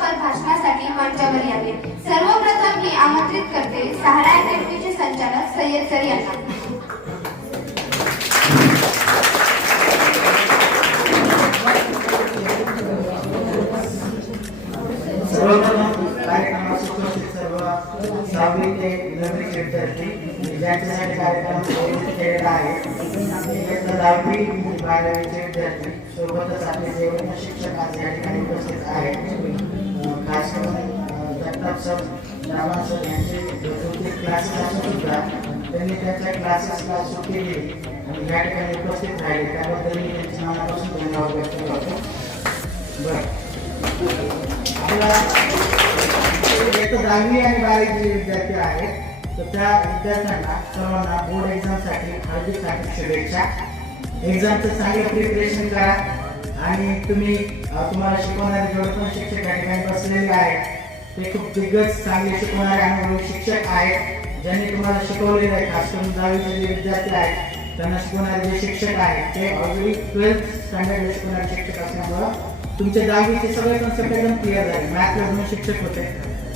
पद भाषणासाठी मंचावर यावे. सर्वप्रथम मी आमंत्रित करते सहारा अकॅडमीचे संचालक सय्यद सर यांना. सर्वप्रथम कार्यक्रमास उपस्थित सर्व 6वी ते 11वीचे विद्यार्थी ज्यांच्यासाठी कार्यक्रम आयोजित केलेला आहे, इयत्ता 10वी 12वीचे विद्यार्थी सोबतच आपले जेवढे शिक्षक आज या ठिकाणी उपस्थित आहेत, खास करून जगताप सर, रावण सर यांचे जोती क्लासेस असून सुद्धा त्यांनी त्यांच्या क्लासेसला सुट्टी दिली आणि या ठिकाणी उपस्थित राहिले त्याबद्दल मी त्यांच्या मनापासून धन्यवाद व्यक्त करतो. बरं, इयत्ता 10वी आणि 12वीचे विद्यार्थी आहेत तर त्या विद्यार्थ्यांना सर्वांना बोर्ड एक्झामसाठी हार्दिक हार्दिक शुभेच्छा. एक्झामचं चांगलं प्रिपरेशन करा आणि तुम्हाला शिकवणारे जेवढे पण शिक्षक या ठिकाणी बसलेले आहेत ते खूप दिग्गज चांगले शिकवणारे अनुभवी शिक्षक आहेत ज्यांनी तुम्हाला शिकवलेलं आहे. खास करून 10वीचे जे विद्यार्थी आहेत त्यांना शिकवणारे जे शिक्षक आहेत ते ऑलरेडी 12th स्टँडर्डला शिकवणारे शिक्षक असल्यामुळं तुमचे 10वीचे सगळे कन्सेप्ट एकदम क्लिअर झाले. मॅथला 2 शिक्षक होते,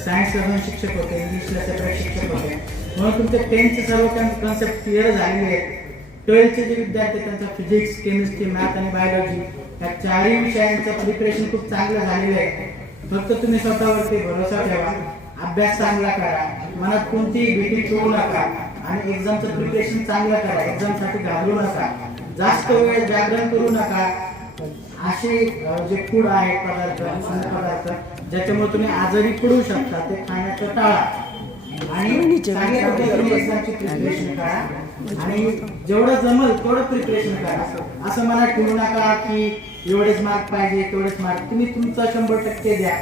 सायन्सला 2 शिक्षक होते, इंग्लिशला सेपरेट शिक्षक होते, म्हणून तुमचे 10चे सर्व कन्सेप्ट क्लिअर झालेले आहेत. 12चे जे विद्यार्थी त्यांचा फिजिक्स, केमिस्ट्री, मॅथ आणि बायोलॉजी या 4ही विषयांचं प्रिपरेशन खूप चांगलं झालेलं आहे. फक्त तुम्ही स्वतःवरती भरोसा ठेवा, अभ्यास चांगला करा, मनात कोणतीही भीती ठेवू नका आणि एक्झामचं प्रिपरेशन चांगलं करा. एक्झामसाठी घाबरू नका, जास्त वेळ जागरण करू नका. असे जे फूड आहेत पदार्थ ज्याच्यामुळे तुम्ही आजारी पडू शकता ते खाण्याचं टाळा आणि चांगल्या पद्धतीने एक्झामची प्रिपरेशन करा आणि जेवढं जमल तेवढं प्रिपरेशन करा. असं मनात ठेवू नका की एवढेच मार्क पाहिजे तेवढेच मार्क. तुम्ही तुमचा 100% द्या,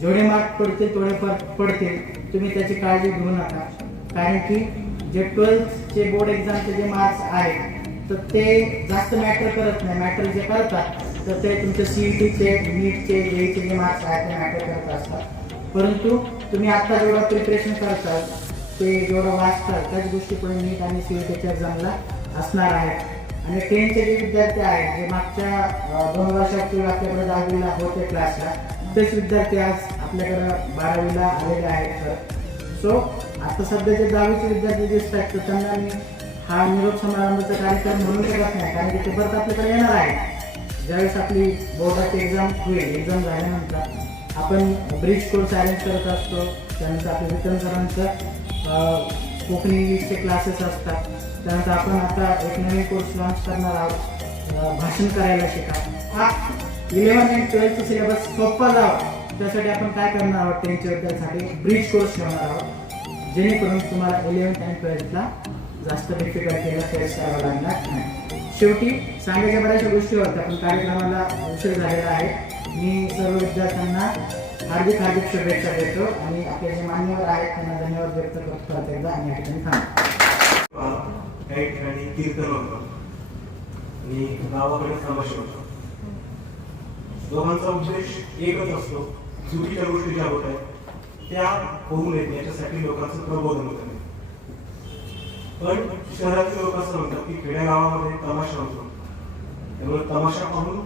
जेवढे मार्क पडतील तेवढे पडतील, तुम्ही त्याची काळजी घेऊ नका. कारण की जे 12th बोर्ड एक्झामचे जे मार्क्स आहेत तर ते जास्त मॅटर करत नाही. मॅटर जे करतात तर ते तुमचे CETचे, नीटचे, JEEचे जे मार्क्स आहेत ते मॅटर करत असतात. परंतु तुम्ही आता जेवढं प्रिपरेशन करताल ते जेवढं वाचताल त्याच गोष्टी पण नीट आणि CETच्या एक्झामला असणार आहेत. आणि 10चे जे विद्यार्थी आहेत जे मागच्या 2 वर्षापूर्वी आपल्याकडे 10वीला होते क्लासला तेच विद्यार्थी आज आपल्याकडं 12वीला आलेले आहेत. सो आता सध्या जे 10वीचे विद्यार्थी दिसत आहेत तर त्यांना मी हा निरोप समारंभाचा कार्यक्रम म्हणू शकत नाही, कारण की ते परत आपल्याकडे येणार आहे. ज्यावेळेस आपली बोर्डाची एक्झाम होईल, एक्झाम झाल्यानंतर आपण ब्रिज कोर्स अरेंज करत असतो. त्यानंतर आपल्या वितरण सरांचं कोकणी इंग्लिशचे क्लासेस असतात. त्यानंतर आपण आता एक नवीन कोर्स लॉन्च करणार आहोत, भाषण करायला शिका. हा 11th आणि 12th सिलेबस सोपा जावा त्यासाठी आपण काय करणार आहोत, 10च्या विद्यार्थ्यांसाठी ब्रिज कोर्स ठेवणार आहोत जेणेकरून तुम्हाला 11th आणि 12thला जास्त डिफिकल्टीला फेस करावं लागणार नाही. शेवटी सांगायच्या बऱ्याचशा गोष्टी होत्या पण कार्यक्रमाला उशीर झालेला आहे. मी सर्व विद्यार्थ्यांना हार्दिक हार्दिक शुभेच्छा देतो आणि आपले जे मान्यवर आहेत त्यांना धन्यवाद व्यक्त करतो एकदा आणि या ठिकाणी थांबतो. काही ठिकाणी कीर्तन होतं आणि गावाकडे तमाशा होतो. दोघांचा उद्देश एकच असतो, चुकीच्या गोष्टी ज्या होत आहेत त्या होऊ नयेत याच्यासाठी लोकांचं प्रबोधन होतं. पण शहरातील लोक असं म्हणतात की खेड्यागावामध्ये तमाशा होतो, त्यामुळे तमाशा पाहून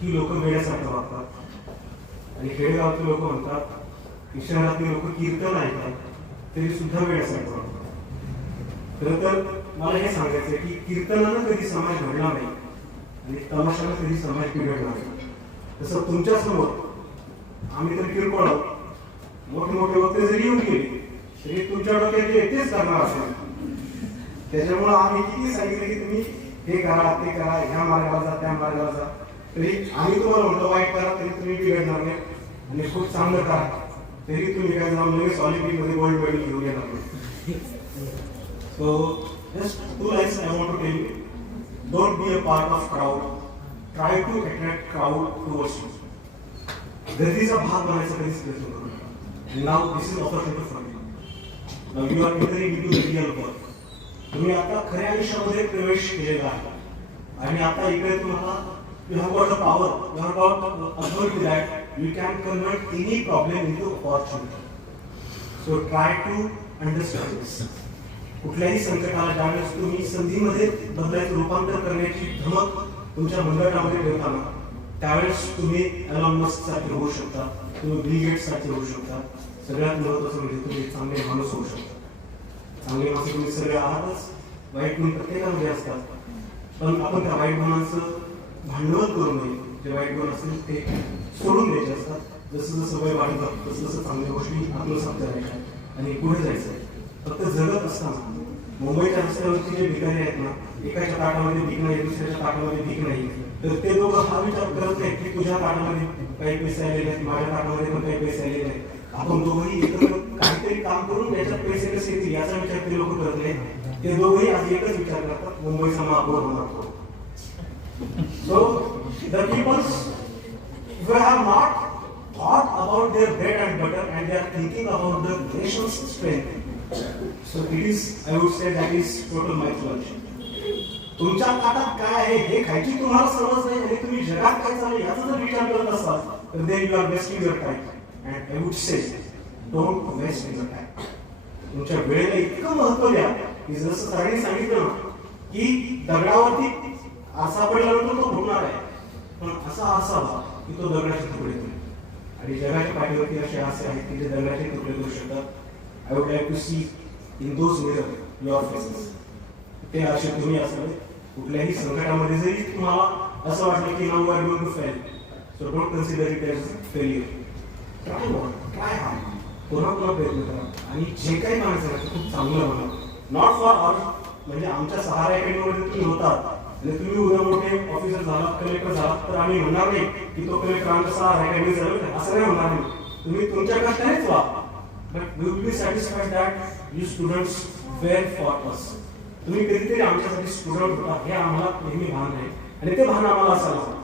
ही लोक वेड्यासारखं वागतात आणि खेडेगावातील लोक म्हणतात की शहरातील लोक कीर्तन ऐकतात तरी सुद्धा वेड्यासारखं वागतात. खरं तर मला हे सांगायचं की कीर्तनानं कधी समाज घडला नाही आणि तमाशानं कधी समाज बिघडला नाही. तसं तुमच्या समोर आम्ही तर किरकोळ मोठे मोठे वक्ते जरी येऊन गेले तरी तुमच्या डोक्यात जे तेच करणार असेल. त्याच्यामुळे आम्ही किती सांगितलं की तुम्ही हे करा ते करा, ह्या मार्गाला जा त्या मार्गाला जा, तरी आम्ही तुम्हाला म्हणतो वाईट करा तरी तुम्ही बिघडणार नाही आणि खूप चांगलं करा तरी तुम्ही काय जाऊन लगेच ऑलिम्पिकमध्ये गोल्ड मेडल घेऊन येणार नाही. So just 2 lines I want to tell you. Don't be a part of crowd. Try to attract crowd towards you. गर्दीचा भाग बनायचा कधीच प्रयत्न करू नका. Now this is opportunity for you. Now you are entering into the real world. तुम्ही आता खऱ्या आयुष्यामध्ये प्रवेश केलेला आहे आणि आता इकडे तुम्हाला you have got the power, you have got authority that you can convert any problem into opportunity. So try to understand this. कुठल्याही संकटाला ज्यावेळेस तुम्ही संधीमध्ये बदलायचं रूपांतर करण्याची धमक तुमच्या मंडळामध्ये ठेवताना त्यावेळेस तुम्ही एलॉन मस्क सारखे होऊ शकता, तुम्ही बिल गेट्स सारखे होऊ शकता. सगळ्यात महत्त्वाचं म्हणजे तुम्ही चांगले माणूस होऊ शकता. चांगले माणूस तुम्ही सगळे आहातच, वाईट गुण प्रत्येकामध्ये असतात, पण आपण त्या वाईट गुणांचं भांडवल करू नये. जे वाईट गुण असतील ते सोडून द्यायचे असतात. जसं जसं वय वाढत जातं तसं तसं चांगल्या गोष्टी आत्मसात करायच्या आणि पुढे जायचं. फक्त जगत असताना मुंबईच्या रस्त्यावरची जे भिकारी आहेत ना, एकाच्या ताटामध्ये भीक नाही, दुसऱ्याच्या ताटामध्ये भीक नाही, तर ते दोघं हा विचार करत नाहीत की तुझ्या ताटामध्ये काही पैसे आलेले आहेत, माझ्या ताटामध्ये पण काही पैसे आलेले आहेत, आपण दोघंही एकत्र काहीतरी काम करून याच्यात पैसे कसे येतील याचा विचार ते लोक करत नाहीत. ते दोघंही आज एकच विचार करतात, मुंबईचा महापौर होणार. So the peoples who have not thought about their bread and butter and they are thinking about the nation's strength. So it is, I would say, that is total mythology. तुमच्या ताटात काय आहे हे खायची तुम्हाला समज नाही आणि तुम्ही जगात काय चालू याचा जर विचार करत असाल तर then you are wasting your time. And I would say, don't waste your time. तुमच्या वेळेला इतकं महत्व द्या की जसं सरांनी सांगितलं ना की दगडावरती आरसा पडल्यानंतर तो फुटणार आहे, पण असा आरसा व्हा की तो दगडाचे तुकडे करेल. आणि जगाच्या पाठीवरती असे आरसे आहेत की जे दगडाचे तुकडे करू शकतात. I would like to see in those mirror your faces. ते आरसे तुम्ही असावे. कुठल्याही संकटामध्ये जरी तुम्हाला असं वाटलं की now you are going to fail, so don't consider it as failure. Try हा पुन्हा प्रयत्न करा आणि जे काही म्हणायचं ते खूप चांगलं म्हणा. नॉट फॉर ऑल, म्हणजे आमच्या सहारा अकॅडमीमध्ये तुम्ही होतात आणि तुम्ही उद्या मोठे ऑफिसर झाला, कलेक्टर झाला, तर आम्ही म्हणणार नाही की तो कलेक्टर आमच्या सहारा अकॅडमी झाला, असं नाही म्हणणार नाही. तुम्ही तुमच्या कष्टानेच व्हा, but we will be satisfied that you students were for us. तुम्ही कधीतरी आमच्यासाठी स्टुडंट होता हे आम्हाला नेहमी भान आहे आणि ते भान आम्हाला असायला.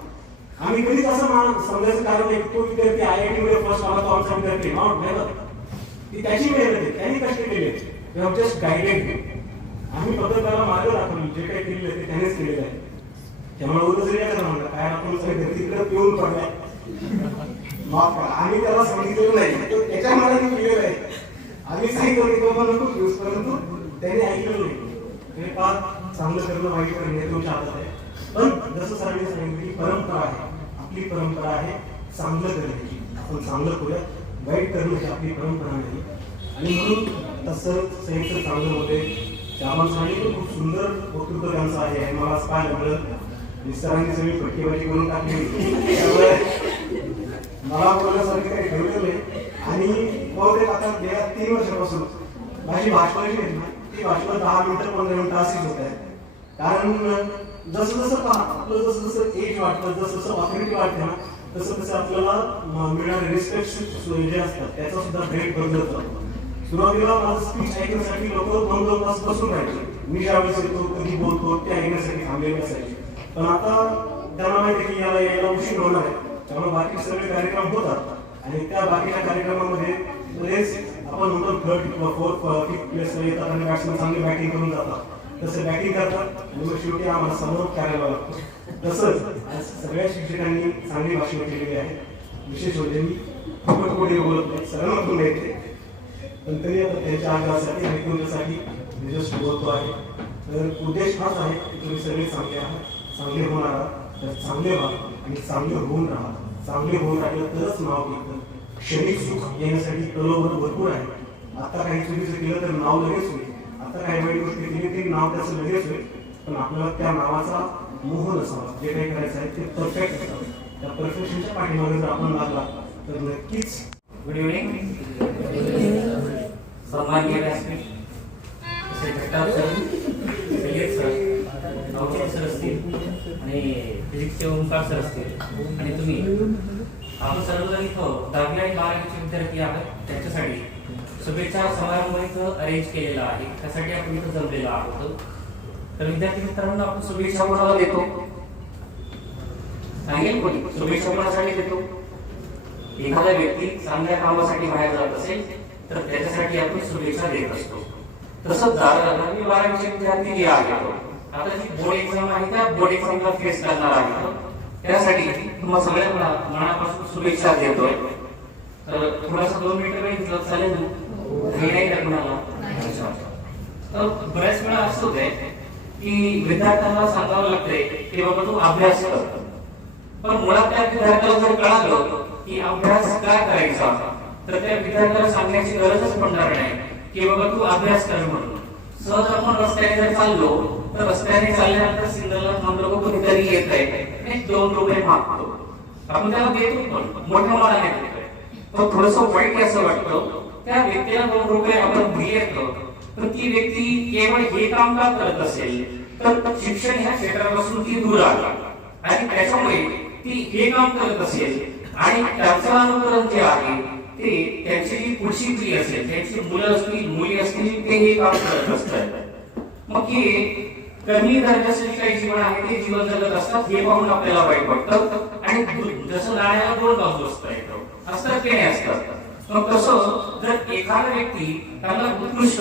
आम्ही कधीच असं समजायचं कारण नाही तो विद्यार्थी IIT मध्ये फर्स्ट आला तो आमचा विद्यार्थी नॉट नेव्हर. ती त्याची मेहनत आहे, त्यांनी कष्ट केले, वी हॅव जस्ट गाइडेड हिम. आम्ही फक्त त्याला मार्ग दाखवले, जे काही केलेलं आहे ते त्यानेच केलेलं आहे. त्यामुळे उद्या जरी यायचं म्हणलं काय आपण सगळे तिकडे पिऊन पडलाय माफ करा, आम्ही त्याला सांगितलेलं नाही, तो त्याच्या मनाने केलेलं आहे. आम्ही सांगितलं की बाबा नको पिऊस, परंतु त्याने ऐकलं नाही. हे फार चांगलं करणं वाईट करणं हे तुमच्या हातात आहे. पण जसं सरांनी सांगितलं की परंपरा आहे, आपली परंपरा आहे चांगलं करण्याची. आपण चांगलं करूया, वाईट करणं ही आपली परंपरा नाही. आणि म्हणून तसं संयुक्त चांगलं होते. आपण सांगितलं खूप सुंदर वक्तृत्व त्यांचं आहे आणि मला असं पाहायला मिळत सरांनी सगळी फटकेबाजी करून टाकली, त्यामुळे मला बोलण्यासारखं काही ठेवलेलं नाही. आणि बहुतेक आता गेल्या 3 वर्षापासून माझी भाषण जी आहे ना ती भाषण 10 मिनिटं 15 मिनिटं अशीच होत आहे. कारण जसं जसं आपलं जसं जसं एज वाटतं, जसं जसं ऑथॉरिटी वाटते ना, तसं तसं आपल्याला मिळणारे रिस्पेक्ट जे असतात त्याचा सुद्धा ग्रेड बदलत जातो. सुरुवातीला माझं स्पीच ऐकण्यासाठी लोक 2-2 तास बसून राहायचे. मी ज्यावेळेस येतो कधी बोलतो ते ऐकण्यासाठी थांबलेले असायचे. पण आता त्यांना माहिती की याला उशीर होणार आहे, त्यामुळे बाकी सगळे कार्यक्रम होतात आणि त्या बाकीच्या कार्यक्रमामध्ये बरेच आपण म्हणतो 3rd किंवा 4th 5th प्लेसला येतात आणि बॅट्समन चांगली बॅटिंग करून जातात. तसं बॅटिंग करतात आणि मग शेवटी आम्हाला समोर करायला लागतो. तसंच सगळ्या शिक्षकांनी चांगली भाषण केलेली आहे. विशेष म्हणजे मी खूपच कोणी बोलत नाही, सर्वांना पण येते, पण तरी आता त्यांच्या आग्रहासाठी आणि तुमच्यासाठी मी जस्ट बोलतो आहे. तर उद्देश हाच आहे की तुम्ही सगळे चांगले आहात, चांगले होणार आहात, तर चांगले व्हा आणि चांगले होऊन राहा. चांगले होऊन राहिलं तरच नाव येतं. क्षणिक सुख येण्यासाठी प्रलोभन भरपूर आहे. आता काही चुकीचं केलं तर नाव लगेच होईल, आता काही वाईट गोष्टी केली तरी नाव त्याचं लगेच होईल. पण आपल्याला त्या नावाचा मोह नसावा. जे काही करायचं आहे ते परफेक्ट असावं. त्या परफेक्शनच्या पाठीमागे जर आपण लागला तर नक्कीच. गुड इव्हनिंग सन्माननीय व्यासपीठ Shri Jagtap sir, Sayyed sir, Navchet sir असतील आणि फिजिक्सचे ओंकार सर असतील आणि तुम्ही आपण सर्वजण इथं 10वी आणि 12वीचे विद्यार्थी आहात. त्याच्यासाठी शुभेच्छा समारंभ इथं अरेंज केलेला आहे, त्यासाठी आपण इथं जमलेलो आहोत. तर विद्यार्थी मित्रांनो आपण शुभेच्छा कोणाला देतो सांगेल कोणी? शुभेच्छा कोणासाठी देतो? एखादा व्यक्ती चांगल्या कामासाठी बाहेर जात असेल तर त्याच्यासाठी आपण शुभेच्छा देत असतो. तसंच 10वी 12वीचे विद्यार्थी जे आहेत आता जी बोर्ड एक्झाम आहे त्या बोर्ड एक्झामला फेस करणार आहेत, त्यासाठी तुम्हाला सगळ्यांना मनापासून शुभेच्छा देतोय. तर थोडासा 2 मिनिटं वेळ घेतलं चालेल ना? नाही का कुणाला? तर बऱ्याच वेळा असं होतंय की विद्यार्थ्यांना सांगावं लागतंय की बाबा तू अभ्यास कर, पण मुळात त्या विद्यार्थ्याला जर कळालं की अभ्यास काय करायचा, तर त्या विद्यार्थ्याला सांगण्याची गरजच पडणार नाही की बाबा तू अभ्यास कर म्हणून. सहज आपण रस्त्याने जर चाललो तर रस्त्याने चालल्यानंतर सिग्नलला थांबलो कोणीतरी येत आहे, 2 रुपये मागतो, आपण त्याला देतो पण मोठ्या मनाने देतोय. तो थोडस वाईट असं वाटतं त्या व्यक्तीला 2 रुपये आपण दिले तर ती व्यक्ती केवळ हे काम का करत असेल तर शिक्षण ह्या क्षेत्रापासून ती दूर आला आणि त्याच्यामुळे ती हे काम करत असेल आणि त्याचं अनुकरण जे आहे ते त्यांची जी पुढची पिढी असेल, त्यांची मुलं असतील मुली असतील ते हे काम करत असतात. मग हे कमी दर्जाचे काही जीवन आहे ते जीवन जगत असतात हे पाहून आपल्याला वाईट वाटतं. आणि जसं नाण्याला 2 बाजू असतात की नाही असतात. मग तसं जर एखादा व्यक्ती त्याला उत्कृष्ट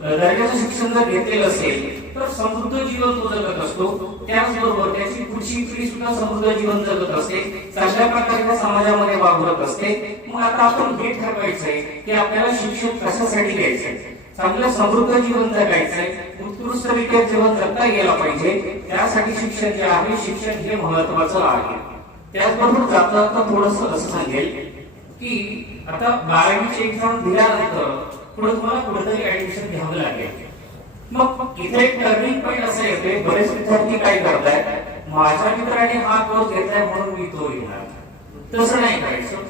दर्जाचं शिक्षण जर घेतलेलं असेल तर समृद्ध जीवन तो जगत असतो, त्याचबरोबर त्याची पुढची पिढी सुद्धा समृद्ध जीवन जगत असते, चांगल्या प्रकारे समाजामध्ये वावरत असते. मग आता आपण हे ठरवायचंय की आपल्याला शिक्षण कशासाठी घ्यायचंय, चांगलं समृद्ध जीवन जगायचंय, उत्कृष्टरित्या जीवन जगता गेला पाहिजे. त्यासाठी शिक्षण जे आहे शिक्षण हे महत्वाचं आहे. त्याचबरोबर जाता थोडस असं सांगेल की आता 12वीची एक्झाम दिल्यानंतर पुढे तुम्हाला कुठेतरी ऍडमिशन घ्यावं लागेल. मग इथे एक टर्निंग पॉईंट असं येते, बरेच विद्यार्थी काय करतायत, माझ्या मित्राने हा कोर्स घेतलाय म्हणून मी तो घेणार, तसं नाही करायचं.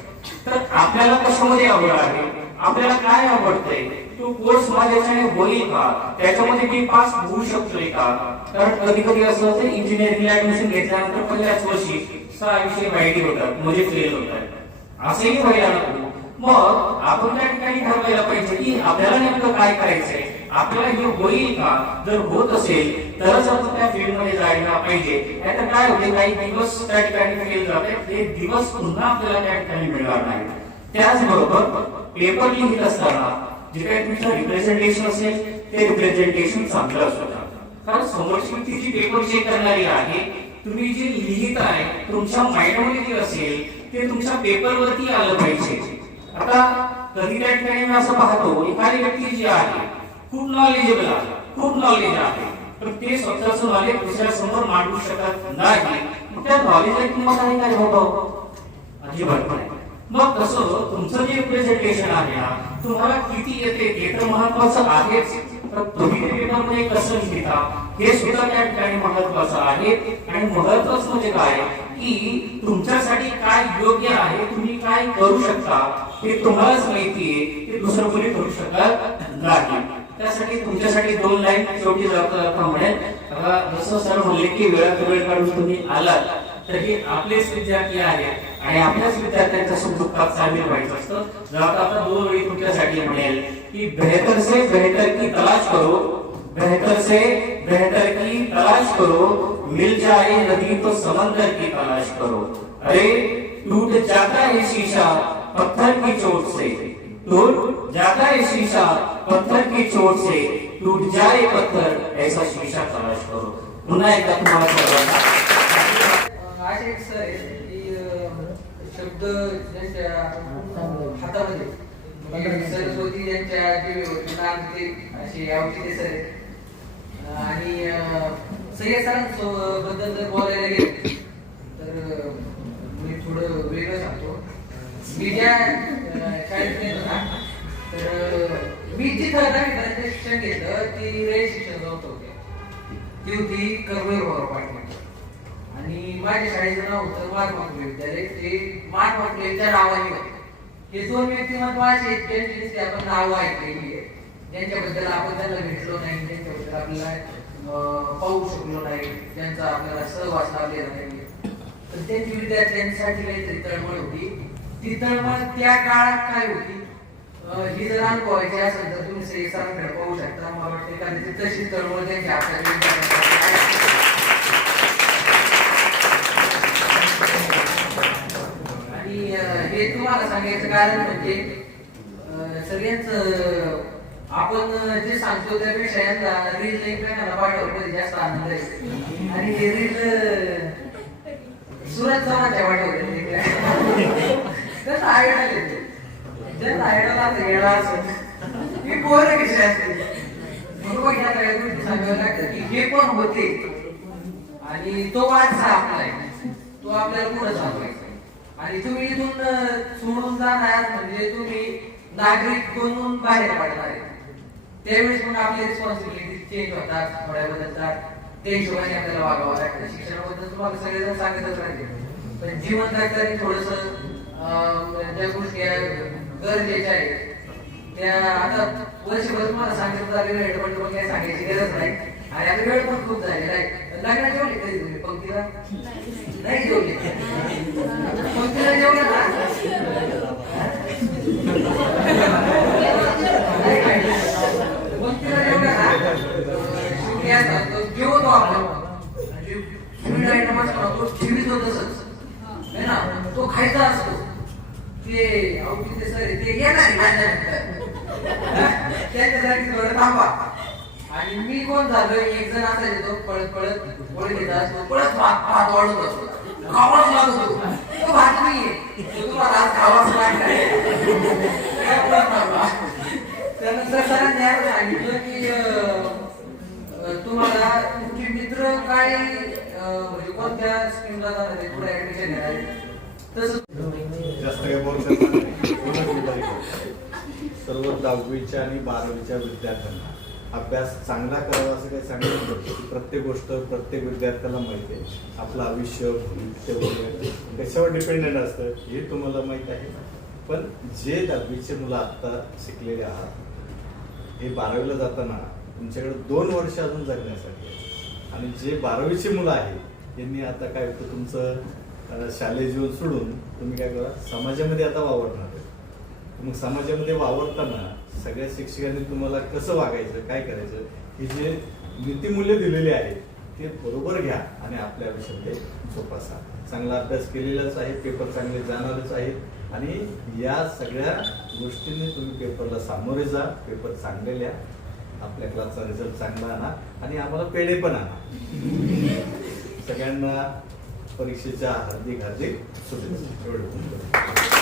तर आपल्याला कशामध्ये आवड आहे, आपल्याला काय आवडतंय, तो कोर्स माझ्याच्याने होईल का, त्याच्यामध्ये मी पास होऊ शकतोय का. कारण कधी कधी असं होतं इंजिनिअरिंगला ऍडमिशन घेतल्यानंतर पहिल्याच वर्षी 6 विषय वाईट होतात म्हणजे फेल होतात, असंही व्हायला नको. मग आपण त्या ठिकाणी ठरवायला पाहिजे की आपल्याला नेमकं काय करायचंय, आपल्याला हे होईल का. जर होत असेल तरच आपण त्या फील्ड मध्ये जायला पाहिजे. नाहीतर काय होते काही दिवस त्या ठिकाणी फेल जाते, ते दिवस पुन्हा आपल्याला त्या ठिकाणी मिळणार नाही. त्याचबरोबर पेपर लिहित असताना जे काही तुमचं रिप्रेझेंटेशन असेल ते रिप्रेझेंटेशन चांगलं असू द्या. कारण समोरची व्यक्ती जी पेपर चेक करणारी आहे, तुम्ही जे लिहित आहे तुमच्या माइंडमध्ये जे असेल ते तुमच्या पेपरवरती आलं पाहिजे. आता कधी त्या ठिकाणी मी असं पाहतो एखादी व्यक्ती जी आहे खूप नॉलेजेबल आहे, खूप नॉलेज आहे, पण ते स्वतःचं नॉलेज दुसऱ्या समोर मांडू शकत नाही. त्या नॉलेजला किंमत आहे काय होतं, अजिबात नाही. मग तसं तुमचं जे रिप्रेझेंटेशन आहे ना तुम्हाला किती येते ते तर महत्वाचं आहेच, तर तुम्ही ते पेपरमध्ये कसं लिहिता हे सुद्धा त्या ठिकाणी महत्वाचं आहे. आणि महत्वाचं म्हणजे काय की तुमच्यासाठी काय योग्य आहे, तुम्ही काय करू शकता हे तुम्हालाच माहितीये, ते दुसरं कोणी करू शकत नाही. त्यासाठी तुमच्यासाठी 2 लाईन शेवटी जाता म्हणेल. जसं सर म्हणले की वेळात वेळ काढून तुम्ही आलात तर हे आपलेच विद्यार्थी आहेत आणि आपल्याच विद्यार्थ्यांच्या सुखदुःखात सामील व्हायचं असतं. जाता आता 2 वेळी तुमच्यासाठी म्हणेल की बेहतर से बेहतर की तलाश करो, बेहतर से बेहतर की तलाश करो, मिल जाए नदी तो समंदर की तलाश करो. अरे टूट जाता है शीशा पत्थर की चोट से, टूट जाता है शीशा पत्थर की चोट से, टूट जाए पत्थर ऐसा शीशा तलाश करो. पुन्हा एकदा तुम्हाला सर्वांना असे एक सर आहे की शब्द ज्यांच्या हातामध्ये सरस्वती यांच्या जीवेवरती अशी आवडते सर आहेत. आणि सय्यद सरांबद्दल जर बोलायला गेले तर मी थोडं वेगळं सांगतो. मी ज्या शाळेत गेलो ना तर मी जिथं शिक्षण घेतलं ती रे शिक्षण संस्था होती, ती होती कर्वेर पाटील. आणि माझ्या शाळेचं नाव होतं महात्मा फुले विद्यालय, ते महात्मा फुलेच्या नावाने होते. हे 2 व्यक्तिमत्व असे ज्यांची आपण नाव ऐकलेली आहे, ज्यांच्याबद्दल आपण त्यांना भेटलो नाही, ज्यांच्याबद्दल आपल्याला पाहू शकलो नाही, ज्यांचा आपल्याला सहवास लाभलेला नाही, तर त्यांची विद्यार्थ्यांसाठी काहीतरी तळमळ होती. ती तळमळ त्या काळात काय होती ही जर अनुभवायची असेल तर तुम्ही सरांकडे पाहू शकता. मला वाटतं एखादी तशी तळमळ त्यांची आपल्या हे तुम्हाला सांगायचं कारण म्हणजे सगळ्यांच आपण जे सांगतो त्यापेक्षा यांना रील एकमेकांना पाठवलं जास्त आनंद आहे. आणि हे रील सुरत चव्हाणच्या पाठवले कसं आयडल ज्यांना आयडल असं गेला असं मी पोरं कशी असते म्हणून ह्या सगळ्या गोष्टी सांगाव्या लागतात की हे पण होते. आणि तो वारसा आपला आहे, तो आपल्याला पुढे चालवायचा आहे. आणि तुम्ही इथून सोडून जाणार म्हणजे तुम्ही नागरिक बनून बाहेर पडणार आहे. त्यावेळेस मग आपली रिस्पॉन्सिबिलिटी चेंज होतात, थोड्या बदलतात. त्या हिशोबाने आपल्याला वागावं लागतं. शिक्षणाबद्दल तुम्हाला सगळेजण सांगतच राहते, पण जीवन जगताना थोडस ज्या गोष्टी गरजेच्या आहेत त्या आता वर्षभर तुम्हाला सांगितलं झालेलं आहे, पण तुम्हाला काही सांगायची गरज नाही. आणि आता वेळ पण खूप झालेला आहे. लग्नात जेवले कधी तुम्ही पंक्तीला नाही जेवले? पंक्तीला जेवलं ना? पंक्तीला जेवलं ना शेवटी असतात तो जेवतो आपण म्हणजे फूड आयटम असतो तो ठेवीत होत तसंच है ना, तो खायचा असतो. ते औषधी सर ते येणार त्याच्यासाठी थोडं थांबा. आणि मी कोण झालोय, एक जण असा येतो पळत पळत पोळी घेत असतो, पळत भात वाढत असतो, खावाच लागतो. तो भात नाहीये, तुम्हाला आज खावाच लागलाय. त्यानंतर सरांनी सांगितलं की तुम्हाला तुमचे मित्र काय म्हणजे कोणत्या स्कीमला जाणार आहे, पुढे ऍडमिशन घेणार आहे. तसं जास्त काही बोलतात सर्व 10वीच्या आणि 12वीच्या विद्यार्थ्यांना अभ्यास चांगला करावा असं काही सांगितलं होतं. प्रत्येक गोष्ट प्रत्येक विद्यार्थ्याला माहिती आहे. आपलं आयुष्य भविष्य वगैरे त्याच्यावर डिपेंडेंट असतं हे तुम्हाला माहीत आहे. पण जे 10वीचे मुलं आत्ता शिकलेले आहात हे 12वीला जाताना तुमच्याकडे 2 वर्ष अजून जगण्यासाठी आहे. आणि जे 12वीचे मुलं आहेत यांनी आता काय होतं, तुमचं शालेय जीवन सोडून तुम्ही काय करा, समाजामध्ये आता वावरणार आहे. मग समाजामध्ये वावरताना सगळ्या शिक्षकांनी तुम्हाला कसं वागायचं, काय करायचं, हे जे नीतिमूल्य दिलेले आहेत ते बरोबर घ्या आणि आपल्या आयुष्यामध्ये जोपासा. चांगला अभ्यास केलेलाच आहे, पेपर चांगले जाणारच आहेत आणि या सगळ्या गोष्टींनी तुम्ही पेपरला सामोरे जा, पेपर चांगले लिहा, आपल्या क्लासचा रिझल्ट चांगला आणा आणि आम्हाला पेढे पण आणा. सगळ्यांना परीक्षेच्या हार्दिक शुभेच्छा.